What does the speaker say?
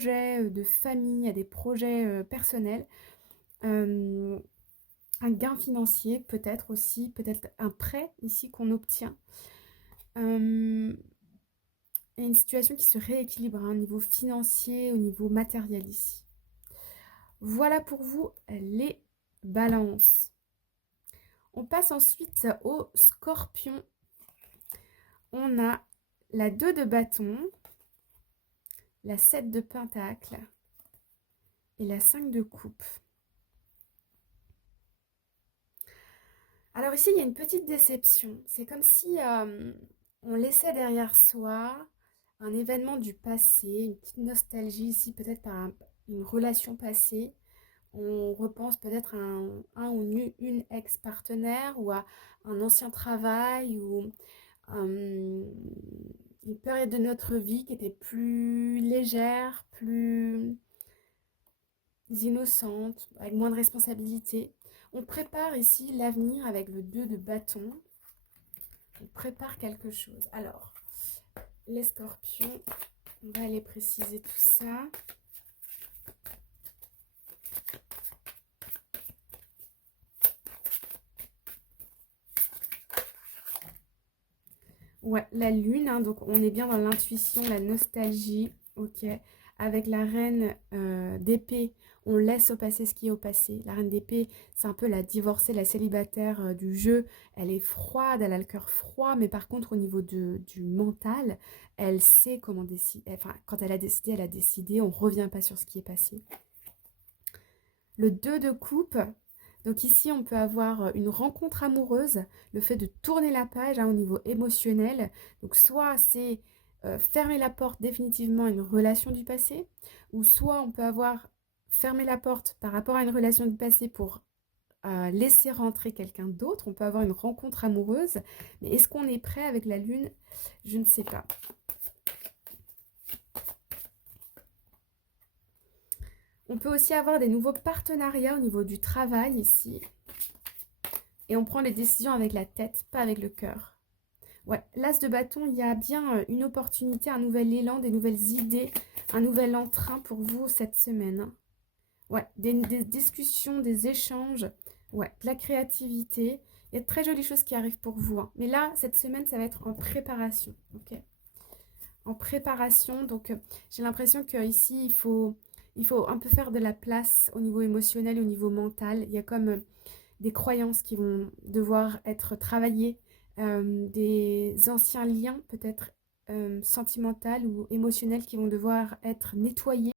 projets de famille, à des projets personnels. Euh, un gain financier peut-être aussi, peut-être un prêt ici qu'on obtient. Euh, et une situation qui se rééquilibre au niveau financier, au niveau matériel ici. Voilà pour vous les balances. On passe ensuite au scorpion. On a la 2 de bâton, la 7 de pentacle et la 5 de coupe. Alors ici, il y a une petite déception. C'est comme si on laissait derrière soi un événement du passé, une petite nostalgie ici, peut-être par une relation passée. On repense peut-être à une ex-partenaire ou à un ancien travail ou une période de notre vie qui était plus légère, plus innocente, avec moins de responsabilités. On prépare ici l'avenir avec le 2 de bâton. On prépare quelque chose. Alors, les scorpions, on va aller préciser tout ça. Ouais, la lune, hein, donc on est bien dans l'intuition, la nostalgie, ok. Avec la reine d'épée, on laisse au passé ce qui est au passé. La reine d'épée, c'est un peu la divorcée, la célibataire du jeu. Elle est froide, elle a le cœur froid, mais par contre au niveau du mental, elle sait comment décider. Enfin, quand elle a décidé, elle a décidé. On ne revient pas sur ce qui est passé. Le 2 de coupe, donc ici on peut avoir une rencontre amoureuse, le fait de tourner la page au niveau émotionnel. Donc soit c'est fermer la porte définitivement à une relation du passé, ou soit on peut avoir fermé la porte par rapport à une relation du passé pour laisser rentrer quelqu'un d'autre. On peut avoir une rencontre amoureuse, mais est-ce qu'on est prêt avec la lune? Je ne sais pas. On peut aussi avoir des nouveaux partenariats au niveau du travail ici. Et on prend les décisions avec la tête, pas avec le cœur. Ouais, l'as de bâton, il y a bien une opportunité, un nouvel élan, des nouvelles idées, un nouvel entrain pour vous cette semaine. Ouais, des discussions, des échanges, ouais, de la créativité. Il y a de très jolies choses qui arrivent pour vous, hein. Mais là, cette semaine, ça va être en préparation, ok? En préparation, donc j'ai l'impression qu'ici, il faut un peu faire de la place au niveau émotionnel, au niveau mental. Il y a comme des croyances qui vont devoir être travaillées, des anciens liens peut-être sentimentaux ou émotionnels qui vont devoir être nettoyés.